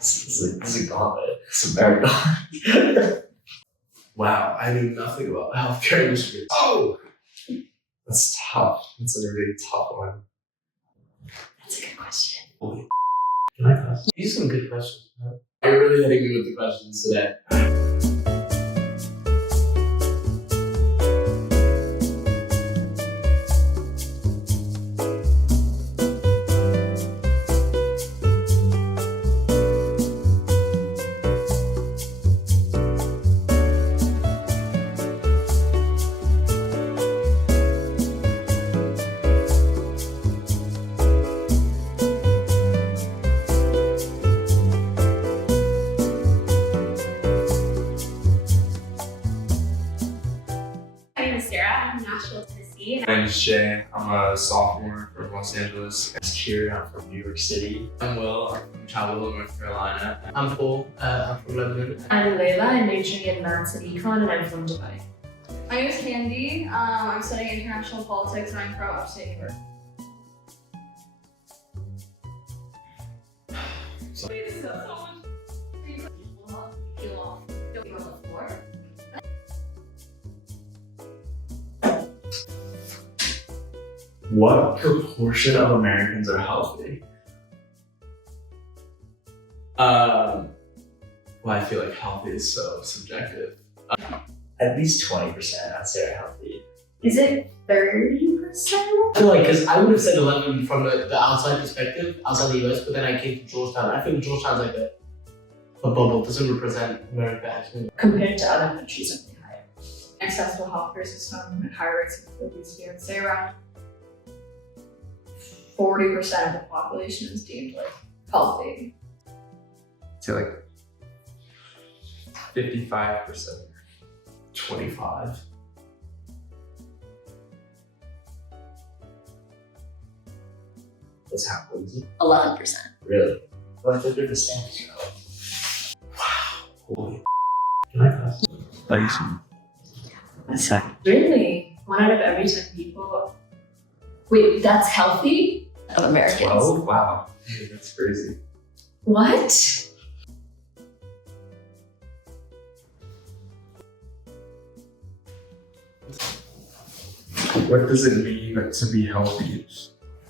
This is a gauntlet. It's a marathon. Wow, I knew nothing about the healthcare industry. Oh, that's tough. That's a really tough one. That's a good question. Holy can I pass? These are some good questions. Huh? You're really hitting me with the questions today. My name is Jay. I'm a sophomore from Los Angeles. I'm Kieran. I'm from New York City. I'm Will. I'm from Chapel Hill, North Carolina. I'm Paul. I'm from Lebanon. I'm Layla. I'm majoring in maths at econ and I'm from Dubai. My name is Candy. I'm studying international politics and I'm from upstate New York. What proportion of Americans are healthy? Well, I feel like healthy is so subjective. At least 20%, I'd say, are healthy. Is it 30%? I feel like, because I would have said 11 from the outside perspective, outside the US, but then I came to Georgetown. I think Georgetown's like a bubble, doesn't represent America actually. Compared to other countries, are they higher? Accessible healthcare system and higher rates of obesity. I'd say around 40% of the population is deemed like healthy. To like 55%. 25. That's how old is it? 11%. Really? Well, I thought they're the standards. Wow. Holy can I pass? That's it. Really? 1 out of every 10 people. Wait, that's healthy? Of Americans. 12? Wow. Hey, that's crazy. What? What does it mean to be healthy?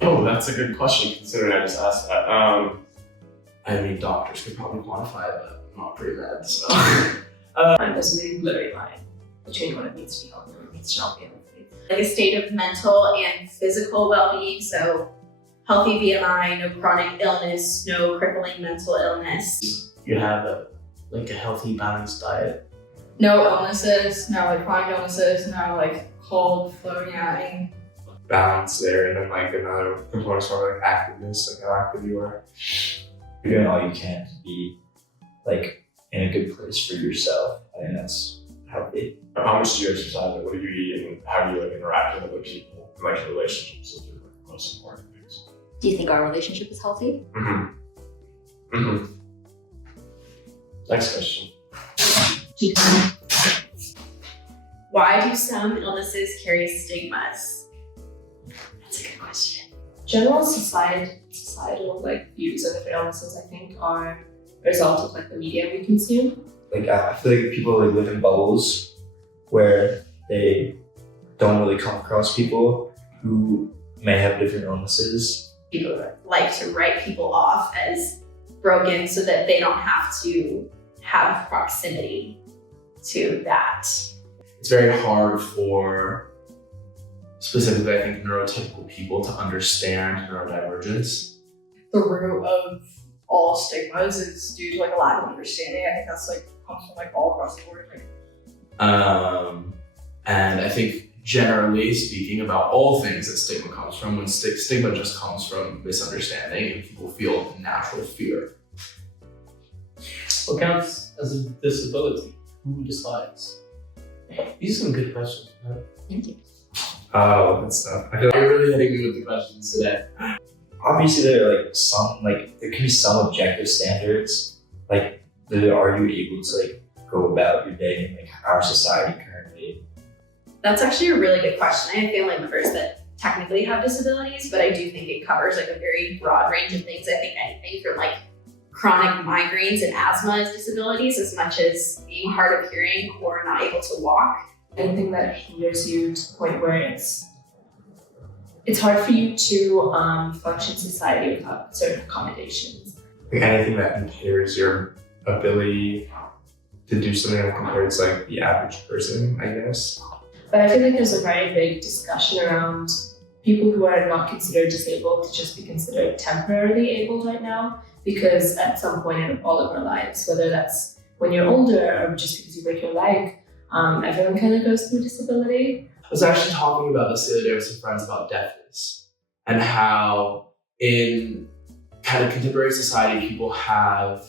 Oh, that's a good question considering I just asked that. I mean, doctors could probably quantify it, but I'm not pretty bad, so. There's a really blurry line between what it means to be healthy and what it means to not be healthy. Like a state of mental and physical well-being, so healthy BMI, no chronic illness, no crippling mental illness. You have a healthy, balanced diet. No illnesses, no like chronic illnesses, no like cold, flu, yachting. Balance there, and then like another component for like activeness, like how active you are. You're doing all you can to be like in a good place for yourself. I think that's healthy. How much do you exercise? Like, what do you eat, and how do you like interact with other people? And, like relationships, those are like the most important things. Do you think our relationship is healthy? Mm-hmm. Mm-hmm. Next question. Why do some illnesses carry stigmas? That's a good question. General societal like views of illnesses, I think, are a result of like the media we consume. Like I feel like people like live in bubbles where they don't really come across people who may have different illnesses. People like to write people off as broken so that they don't have to have proximity to that. It's very hard for, specifically I think, neurotypical people to understand neurodivergence. The root of all stigmas is due to like a lack of understanding. I think that's like comes from like all across the board. Like, and I think generally speaking about all things that stigma comes from, when stigma just comes from misunderstanding and people feel natural fear. What counts as a disability? Who decides? These are some good questions. Right? Thank you. Oh, good stuff. I feel like you're really hitting me with the questions today. Obviously there are there can be some objective standards. Like are you able to like go about your day in like our society currently? That's actually a really good question. I have family members that technically have disabilities, but I do think it covers like a very broad range of things. I think anything from like chronic migraines and asthma as disabilities as much as being hard of hearing or not able to walk. Anything that hinders you to the point where it's hard for you to function in society without certain accommodations. Like anything that impairs your ability to do something that compared to like the average person, I guess. But I feel like there's a very big discussion around people who are not considered disabled to just be considered temporarily able right now, because at some point in all of our lives, whether that's when you're older or just because you break your leg, everyone kind of goes through disability. I was actually talking about this the other day with some friends about deafness and how in kind of contemporary society, people have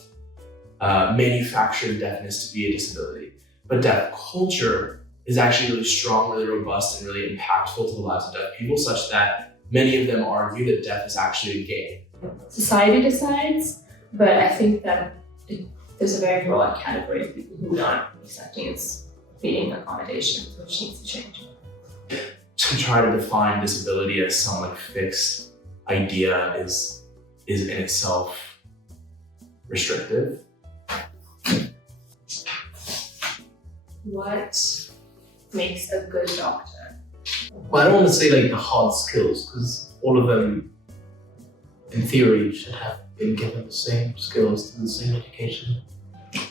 manufactured deafness to be a disability. But deaf culture is actually really strong, really robust, and really impactful to the lives of deaf people, such that many of them argue that deaf is actually a gain. Society decides, but I think that there's a very broad category of people who aren't accepting as being accommodations, which needs to change. To try to define disability as some like fixed idea is in itself restrictive. What makes a good doctor? Well, I don't want to say like the hard skills, because all of them, in theory, should have been given the same skills through the same education.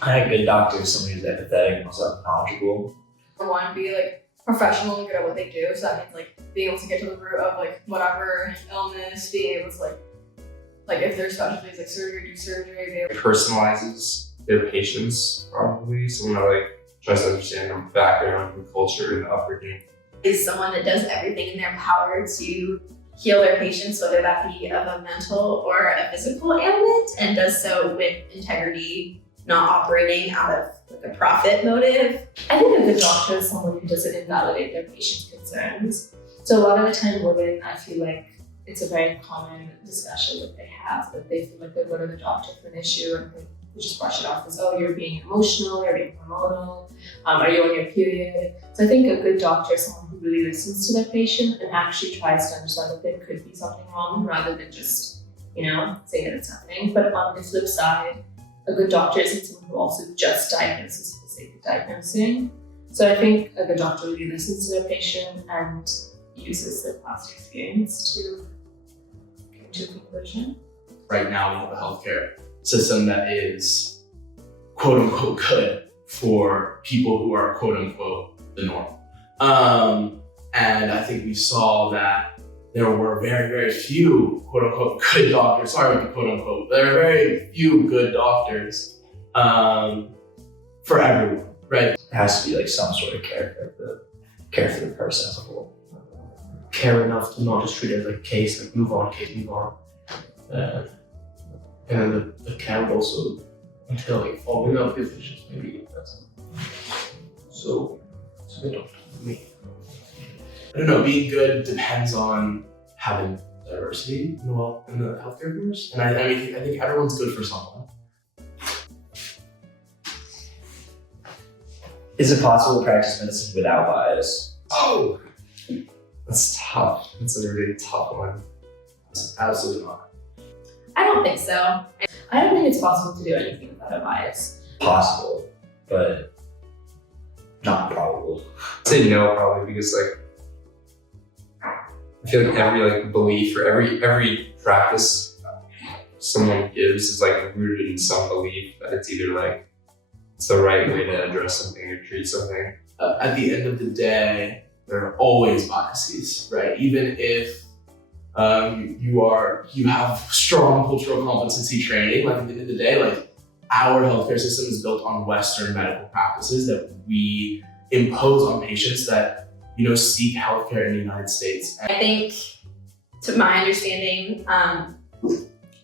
I think a good doctor is somebody who's empathetic and also knowledgeable. One, be like professional and good at what they do. So that means like being able to get to the root of like whatever illness, being able to like if there's specialties like surgery, do surgery, be able Personalizes their patients, probably. Someone that like tries to understand their background and culture and upbringing. Is someone that does everything in their power to heal their patients, whether that be of a mental or a physical ailment, and does so with integrity, not operating out of like a profit motive. I think a good doctor is someone who doesn't invalidate their patient's concerns. So a lot of the time women, I feel like it's a very common discussion that they have, that they feel like they go to the doctor for an issue and they just brush it off as, oh, you're being emotional, you're being hormonal, are you on your period? So I think a good doctor is someone who really listens to their patient and actually tries to understand that there could be something wrong rather than just, saying that it's nothing. But on the flip side, a good doctor isn't someone who also just diagnoses for the sake of diagnosing. So I think a good doctor really listens to their patient and uses their past experience to get to a conclusion. Right now, we have a healthcare system that is quote unquote good for people who are quote unquote the norm. And I think we saw that there were very, very few quote unquote good doctors. Sorry about the quote unquote. There are very few good doctors for everyone, right? It has to be like some sort of care for the person as a whole. Care enough to not just treat it like a case, like move on, case, move on. And then the care would also entail like following up with patients, maybe that's so it's a good doctor for me. I don't know, being good depends on having diversity in the healthcare force. And I think everyone's good for someone. Is it possible to practice medicine without bias? Oh, that's tough. That's a really tough one. Absolutely not. I don't think so. I don't think it's possible to do anything without a bias. Possible, but not probable. I'd say no, probably, because like I feel like every like belief or every practice someone gives is like rooted in some belief that it's either like it's the right way to address something or treat something. At the end of the day, there are always biases, right? Even if you have strong cultural competency training, like at the end of the day, like our healthcare system is built on Western medical practices that we impose on patients that seek healthcare in the United States. I think, to my understanding,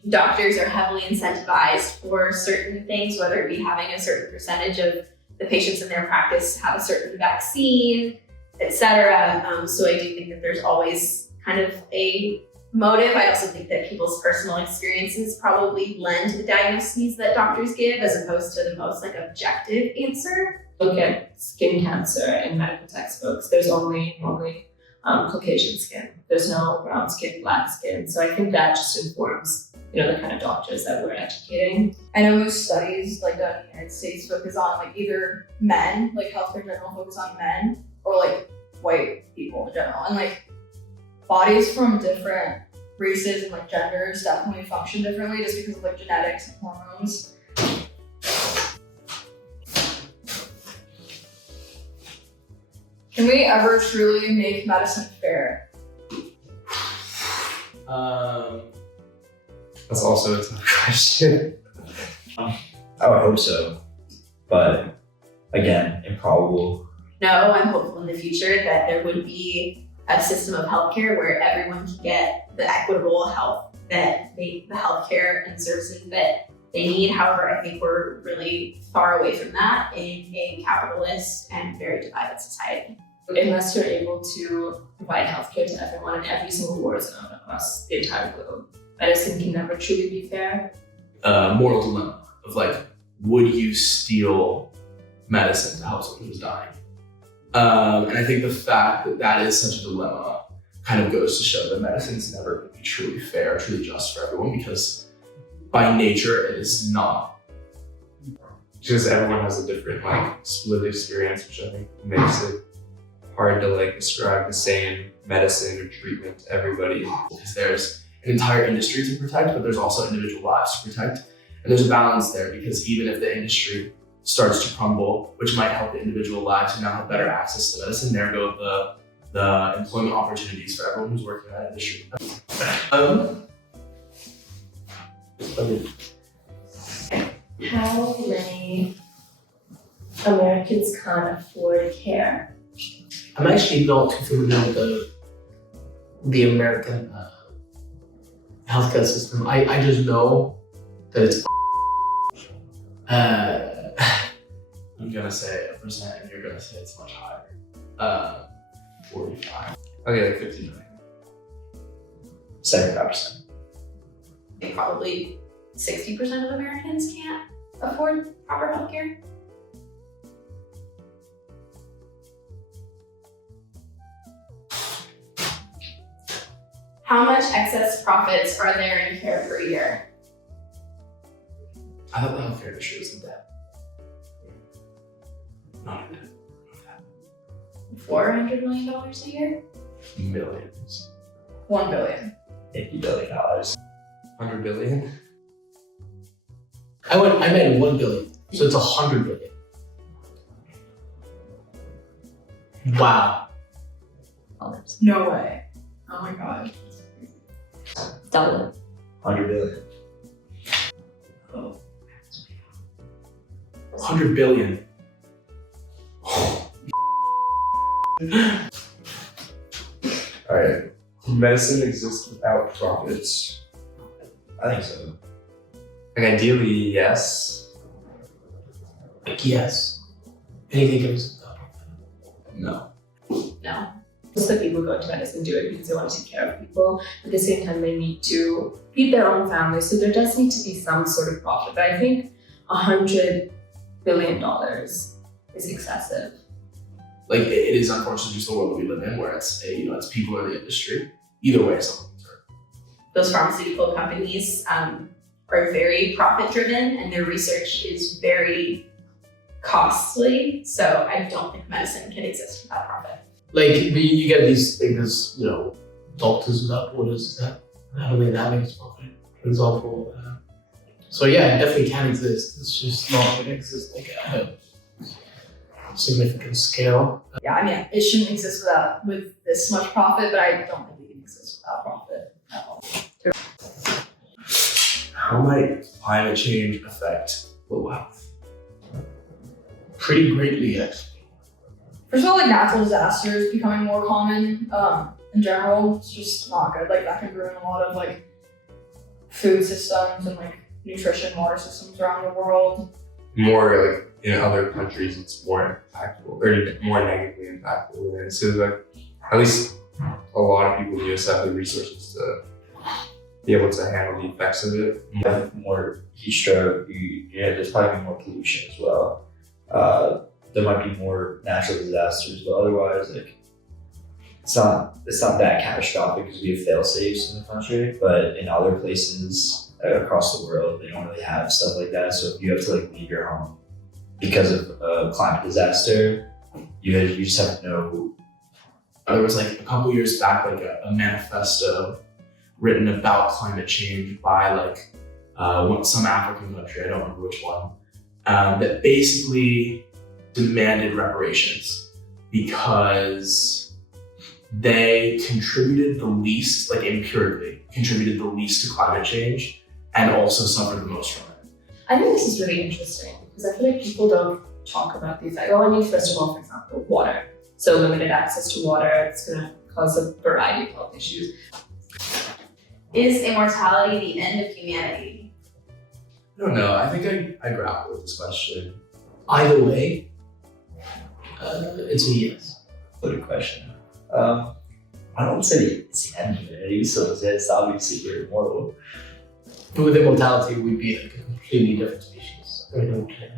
doctors are heavily incentivized for certain things, whether it be having a certain percentage of the patients in their practice have a certain vaccine, etc. So I do think that there's always kind of a motive. I also think that people's personal experiences probably lend to the diagnoses that doctors give, as opposed to the most like objective answer. Look at skin cancer in medical textbooks. There's only Caucasian skin. There's no brown skin, black skin. So I think that just informs the kind of doctors that we're educating. I know most studies like done in the United States focus on like either men, like healthcare in general focus on men, or like white people in general. And like bodies from different races and like genders definitely function differently just because of like genetics and hormones. Can we ever truly make medicine fair? That's also a tough question. I would hope so, but again, improbable. No, I'm hopeful in the future that there would be a system of healthcare where everyone can get the equitable health the healthcare and services that they need. However, I think we're really far away from that in a capitalist and very divided society. Unless you're able to provide healthcare to everyone in every single war zone across the entire globe, medicine can never truly be fair. Moral dilemma of like, would you steal medicine to help someone who's dying? And I think the fact that that is such a dilemma kind of goes to show that medicine's never going to be truly fair, truly just for everyone, because by nature it is not. Because everyone has a different like split experience, which I think makes it hard to like describe the same medicine or treatment to everybody. Because there's an entire industry to protect, but there's also individual lives to protect. And there's a balance there, because even if the industry starts to crumble, which might help the individual lives who now have better access to medicine, there go the employment opportunities for everyone who's working in that industry. How many Americans can't afford care? I'm actually not too familiar with the American healthcare system. I just know that it's I'm gonna say a percent, and you're gonna say it's much higher. 45. Okay, like 59. 75%. I think probably 60% of Americans can't afford proper healthcare. How much excess profits are there in care per year? I thought the healthcare industry was in debt. Not in debt. $400 million a year? Millions. 1 billion. $50 billion. 100 billion? I meant 1 billion, so it's 100 billion. Wow. No way. Oh my god. Double it. 100 billion. 100 billion. Alright. Medicine exists without profits. I think so. Like ideally, yes. Like, yes. Anything goes. No. No. Most of the people go into medicine do it because they want to take care of people. At the same time, they need to feed their own families. So there does need to be some sort of profit. But I think $100 billion is excessive. Like it is unfortunately just the world we live in, where it's it's people in the industry. Either way, someone's hurt. Those pharmaceutical companies are very profit driven and their research is very costly. So I don't think medicine can exist without profit. Like, you get these things, doctors without borders. I don't think that makes profit, for example. So yeah, it definitely can exist. It's just not going to exist like at a significant scale. Yeah, I mean, it shouldn't exist with this much profit, but I don't think it can exist without profit at all. How might climate change affect global health? Pretty greatly, actually. First of all, like natural disasters becoming more common in general. It's just not good. Like that can ruin a lot of like food systems and like nutrition, water systems around the world. More like in other countries, it's more impactful or more negatively impactful than it. So like at least a lot of people just have the resources to be able to handle the effects of it. You have more heat stroke, there's probably more pollution as well. There might be more natural disasters, but otherwise, like it's not that catastrophic because we have fail safes in the country. But in other places, across the world, they don't really have stuff like that. So if you have to like leave your home because of a climate disaster, you just have to know. There was like a couple years back, like a manifesto written about climate change by like some African country, I don't remember which one, that basically demanded reparations because they contributed the least, like empirically, contributed the least to climate change and also suffered the most from it. I think this is really interesting because I feel like people don't talk about these. Like, I mean, first of all, for example, water. So limited access to water, it's going to cause a variety of health issues. Is immortality the end of humanity? I don't know. I think I grapple with this question. Either way, it's a yes. Good question. I don't say it's the end of it. So it's obviously we're immortal. But with immortality, we'd be like a completely different species. Everything would change.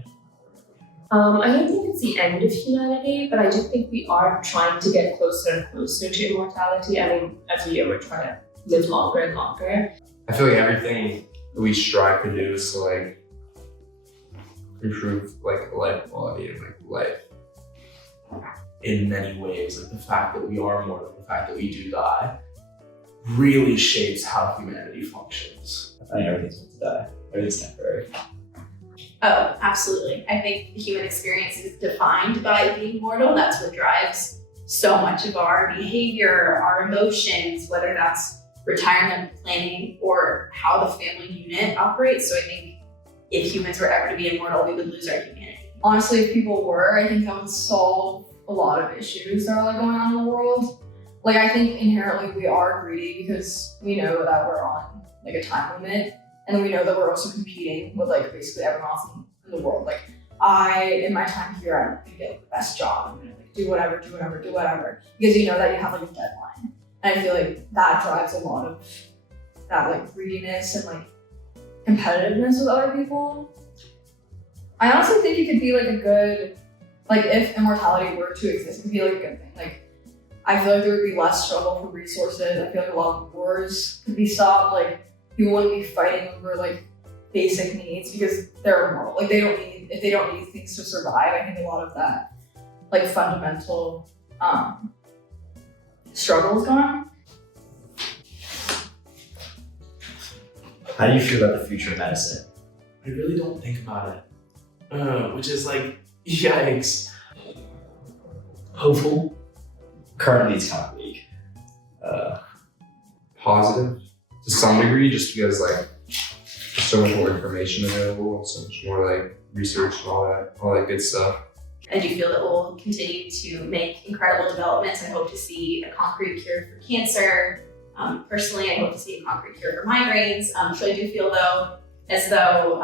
I don't think it's the end of humanity, but I do think we are trying to get closer and closer to immortality. I mean, every year we're trying to live longer and longer. I feel like everything we strive to do is to like improve like life quality and like life. In many ways, like the fact that we are mortal, the fact that we do die, really shapes how humanity functions. I think everything's meant to die. Everything's temporary. Oh, absolutely. I think the human experience is defined by being mortal. That's what drives so much of our behavior, our emotions, whether that's retirement planning or how the family unit operates. So I think if humans were ever to be immortal, we would lose our humanity. Honestly, if people were, I think that would solve a lot of issues that are like going on in the world. Like, I think inherently we are greedy because we know that we're on like a time limit, and then we know that we're also competing with like basically everyone else in the world. Like, in my time here, I'm gonna get like, the best job. I'm gonna like do whatever, because you know that you have like a deadline. And I feel like that drives a lot of that like greediness and like competitiveness with other people. I honestly think it could be like a good, like if immortality were to exist, it could be like a good thing. Like, I feel like there would be less struggle for resources. I feel like a lot of wars could be stopped. Like, people wouldn't be fighting over like basic needs because they're immortal. Like, if they don't need things to survive, I think a lot of that like fundamental struggle is gone. How do you feel about the future of medicine? I really don't think about it, which is like, yikes. Hopeful. Currently, it's kind of weak. Positive to some degree, just because like there's so much more information available, so much more like research and all that good stuff. I do feel that we'll continue to make incredible developments. I hope to see a concrete cure for cancer. Personally, I hope to see a concrete cure for migraines. So I do feel as though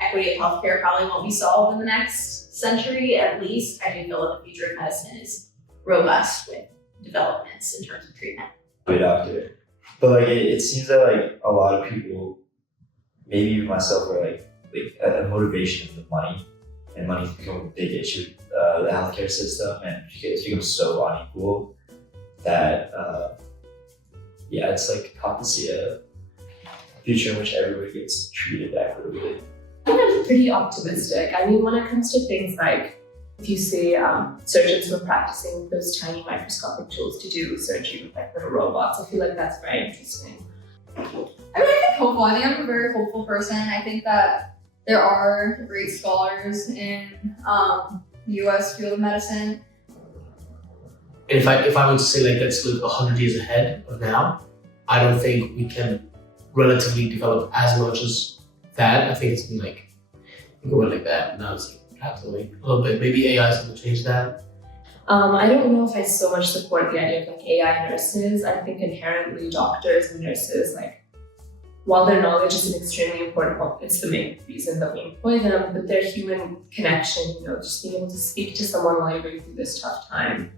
equity of healthcare probably won't be solved in the next century at least. I do feel that the future of medicine is robust with developments in terms of treatment. Good doctor. But like it seems that like a lot of people, maybe even myself, are like a motivation of the money, and money's become a big issue with the healthcare system, and it's become so unequal that it's like tough to see a future in which everybody gets treated equitably. I think I'm pretty optimistic. I mean, when it comes to things like, if you see surgeons who are practicing with those tiny microscopic tools to do surgery with like little robots, I feel like that's very interesting. I mean, I think hopeful. I think I'm a very hopeful person. I think that there are great scholars in the US field of medicine. And if I were to say like let's look 100 years ahead of now, I don't think we can relatively develop as much as that. I think it's been like going like that. Now it's like absolutely a little bit. Maybe AI is going to change that. I don't know if I so much support the idea of like AI nurses. I think inherently doctors and nurses, like, while their knowledge is an extremely important, well, it's the main reason that we employ them, but their human connection, just being able to speak to someone while you're going through this tough time